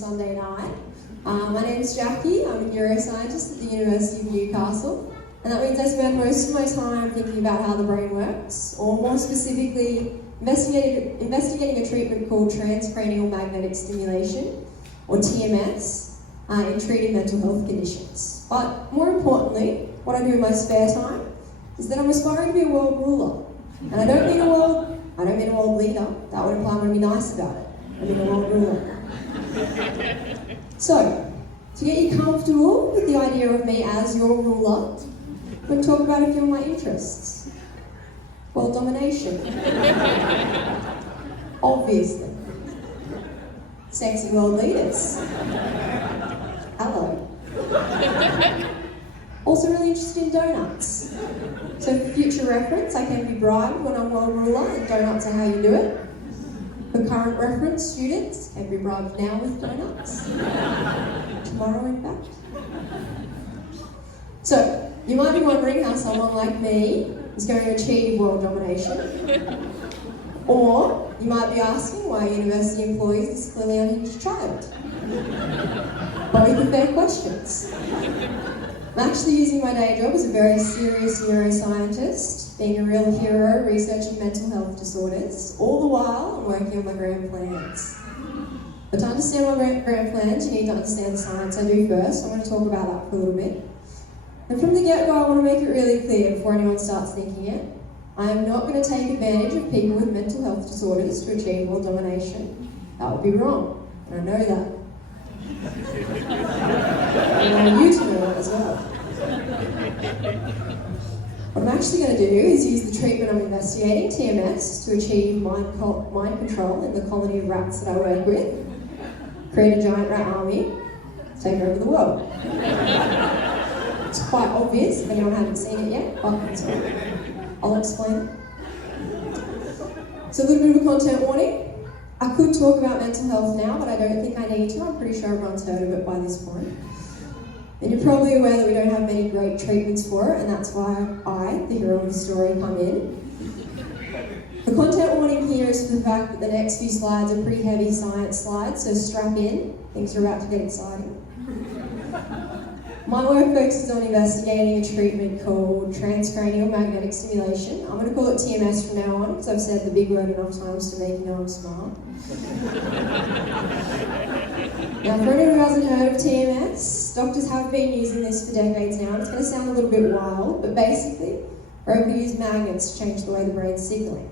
Sunday night. My name's Jackie, I'm a neuroscientist at the University of Newcastle, and that means I spend most of my time thinking about how the brain works, or more specifically, investigating a treatment called transcranial magnetic stimulation, or TMS, in treating mental health conditions. But more importantly, what I do in my spare time is that I'm aspiring to be a world ruler. And I don't mean a world leader. That would imply I'm going to be nice about it. I mean a world ruler. So, to get you comfortable with the idea of me as your ruler, I'm going to talk about a few of my interests. World domination. Obviously. Sexy world leaders. Hello. Also really interested in donuts. So for future reference, I can be bribed when I'm world ruler, and donuts are how you do it. For current reference, students can be bribed now with donuts. Tomorrow, in fact. So, you might be wondering how someone like me is going to achieve world domination. Or, you might be asking why university employees this clearly unhinged child. Both are fair questions. I'm actually using my day job as a very serious neuroscientist, being a real hero researching mental health disorders. All the while, I'm working on my grand plans. But to understand my grand plans, you need to understand the science I do first. I'm going to talk about that for a little bit. And from the get-go, I want to make it really clear before anyone starts thinking it. I am not going to take advantage of people with mental health disorders to achieve world domination. That would be wrong, and I know that. And I want you to know that as well. What I'm actually going to do is use the treatment I'm investigating, TMS, to achieve mind control in the colony of rats that I work with, create a giant rat army, take over the world. It's quite obvious if anyone hasn't seen it yet, but it's fine. I'll explain it. So a little bit of a content warning. I could talk about mental health now, but I don't think I need to. I'm pretty sure everyone's heard of it by this point. And you're probably aware that we don't have many great treatments for it, and that's why I, the hero of the story, come in. The content warning here is for the fact that the next few slides are pretty heavy science slides, so strap in, things are about to get exciting. My work focuses on investigating a treatment called transcranial magnetic stimulation. I'm going to call it TMS from now on, because I've said the big word enough times to make you know I'm smart. Now, for anyone who hasn't heard of TMS, doctors have been using this for decades now, and it's going to sound a little bit wild, but basically, we're able to use magnets to change the way the brain's signaling.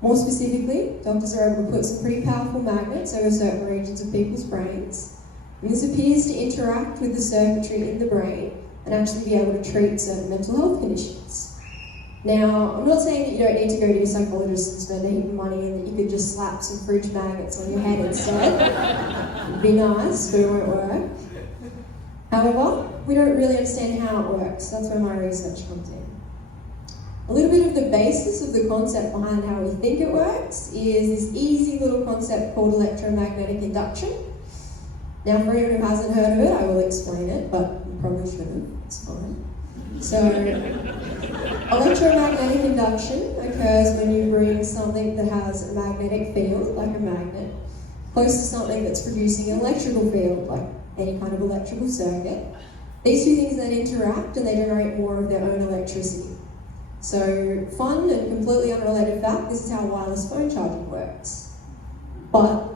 More specifically, doctors are able to put some pretty powerful magnets over certain regions of people's brains, and this appears to interact with the circuitry in the brain and actually be able to treat certain mental health conditions. Now, I'm not saying that you don't need to go to your psychologist and spend a heap of money and that you could just slap some fridge magnets on your head instead. It'd be nice, but it won't work. However, we don't really understand how it works. That's where my research comes in. A little bit of the basis of the concept behind how we think it works is this easy little concept called electromagnetic induction. Now, for anyone who hasn't heard of it, I will explain it, but you probably should have. It's fine. So, electromagnetic induction occurs when you bring something that has a magnetic field, like a magnet, close to something that's producing an electrical field, like any kind of electrical circuit. These two things then interact and they generate more of their own electricity. So, fun and completely unrelated fact, this is how wireless phone charging works. But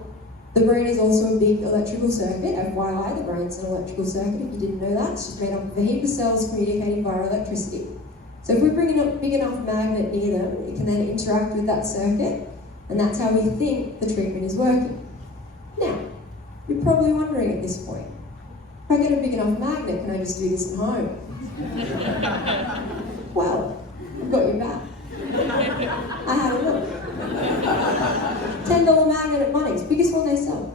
the brain is also a big electrical circuit. FYI, the brain's an electrical circuit. If you didn't know that, it's just made up of a heap of cells communicating via electricity. So if we bring a big enough magnet near them, it can then interact with that circuit, and that's how we think the treatment is working. Now, you're probably wondering at this point, if I get a big enough magnet, can I just do this at home? Well, I've got your back. I had a look. $10 magnet at Bunnings, biggest one they sell.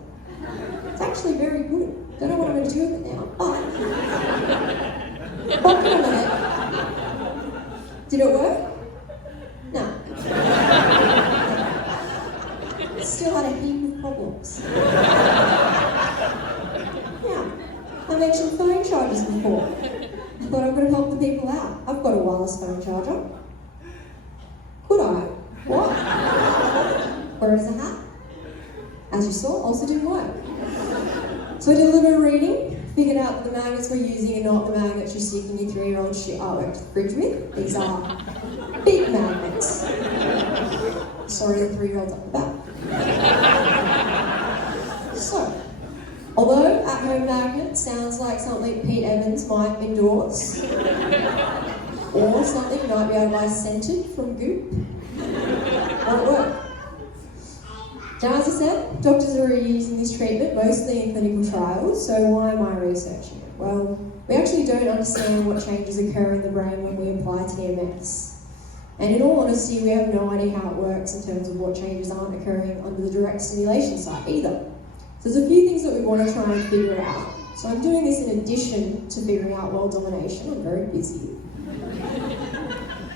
It's actually very good. Don't know what I'm going to do with it now, but pop it on the head. Did it work? No. Still had a heap of problems. Now, I mentioned phone chargers before. I thought I could help the people out. I've got a wireless phone charger. Could I? What? Where is the hat? As you saw, also didn't work. So I did a little bit of reading, figured out that the magnets we're using are not the magnets you're sticking your 3-year-old shit artwork to the fridge with. These are big magnets. Sorry, the 3-year-old's up the back. So, although at-home magnet sounds like something Pete Evans might endorse, or something you might be able to buy scented from Goop, won't work. Now, as I said, doctors are using this treatment mostly in clinical trials, so why am I researching it? Well, we actually don't understand what changes occur in the brain when we apply TMS. And in all honesty, we have no idea how it works in terms of what changes aren't occurring under the direct stimulation site either. So there's a few things that we want to try and figure out. So I'm doing this in addition to figuring out world domination. I'm very busy.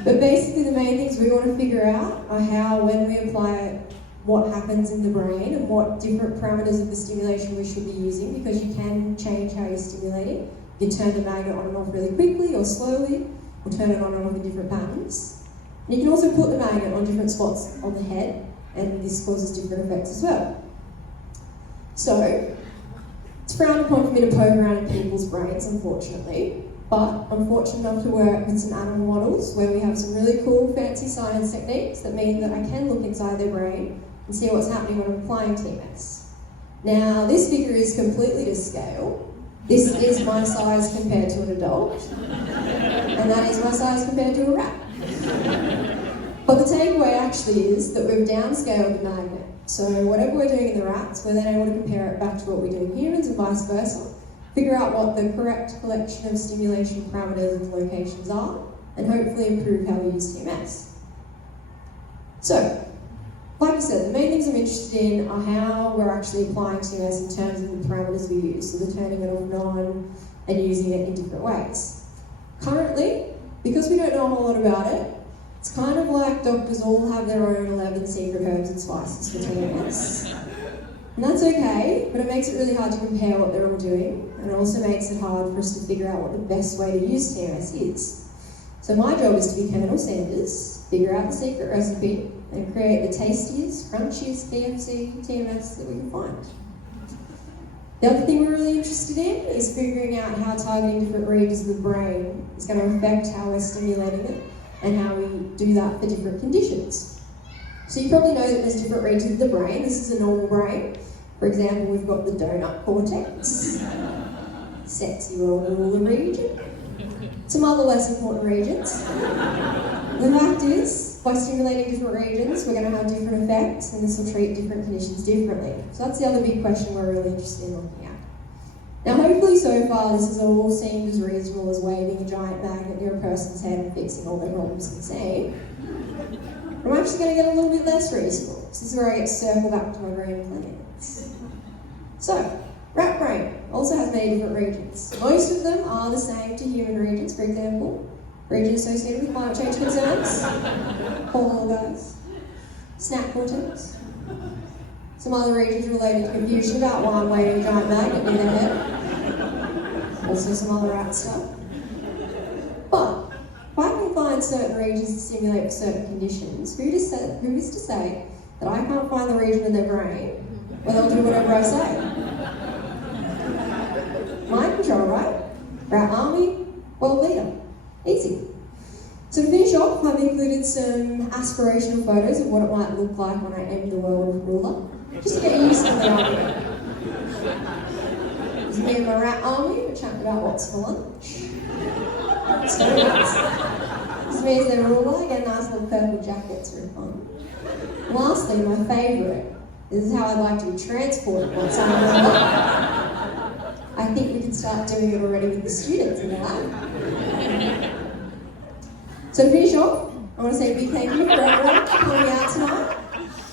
But basically the main things we want to figure out are how, when we apply it, what happens in the brain and what different parameters of the stimulation we should be using, because you can change how you're stimulating. You can turn the magnet on and off really quickly or slowly, or turn it on and off in different patterns. And you can also put the magnet on different spots on the head, and this causes different effects as well. So, it's frowned upon for me to poke around in people's brains, unfortunately, but I'm fortunate enough to work with some animal models where we have some really cool fancy science techniques that mean that I can look inside their brain and see what's happening when I'm applying TMS. Now, this figure is completely to scale. This is my size compared to an adult, and that is my size compared to a rat. But the takeaway actually is that we've downscaled the magnet. So whatever we're doing in the rats, we're then able to compare it back to what we do in humans and vice versa, figure out what the correct collection of stimulation parameters and locations are, and hopefully improve how we use TMS. So, like I said, the main things I'm interested in are how we're actually applying TMS in terms of the parameters we use, so the turning it off and on, and using it in different ways. Currently, because we don't know a whole lot about it, it's kind of like doctors all have their own 11 secret herbs and spices for TMS. And that's okay, but it makes it really hard to compare what they're all doing, and it also makes it hard for us to figure out what the best way to use TMS is. So my job is to be Colonel Sanders, figure out the secret recipe, and create the tastiest, crunchiest KFC TMS that we can find. The other thing we're really interested in is figuring out how targeting different regions of the brain is going to affect how we're stimulating it and how we do that for different conditions. So you probably know that there's different regions of the brain. This is a normal brain. For example, we've got the donut cortex, sexy ruler region, some other less important regions. The fact is, by stimulating different regions, we're going to have different effects, and this will treat different conditions differently. So that's the other big question we're really interested in looking at. Now, hopefully so far this has all seemed as reasonable as waving a giant magnet near a person's head and fixing all their problems can see. I'm actually going to get a little bit less reasonable. This is where I get circled back to my brain plans. So, rat brain also has many different regions. Most of them are the same to human regions, for example. Region associated with climate change concerns. Poor little guys. Snack cortex. Some other regions related to confusion about why I'm waving a giant magnet near their head. Also some other rat stuff. But if I can find certain regions to stimulate for certain conditions, who is to say that I can't find the region in their brain where they'll do whatever I say? Mind control, right? Rat army, world leader. Easy. So to finish off, I've included some aspirational photos of what it might look like when I end the world ruler, just to get used to the idea. This is me and my rat army, we're chatting about what's for lunch. This is me as their ruler, get nice little purple jackets for fun. And lastly, my favourite, this is how I'd like to be transported once I'm ruler. I think we can start doing it already with the students in the lab. So to finish off, I want to say a big thank you for everyone for coming out tonight.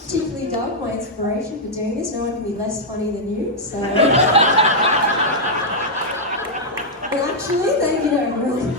Particularly Doug, my inspiration for doing this. No one can be less funny than you, so... Well, actually, thank you to everyone.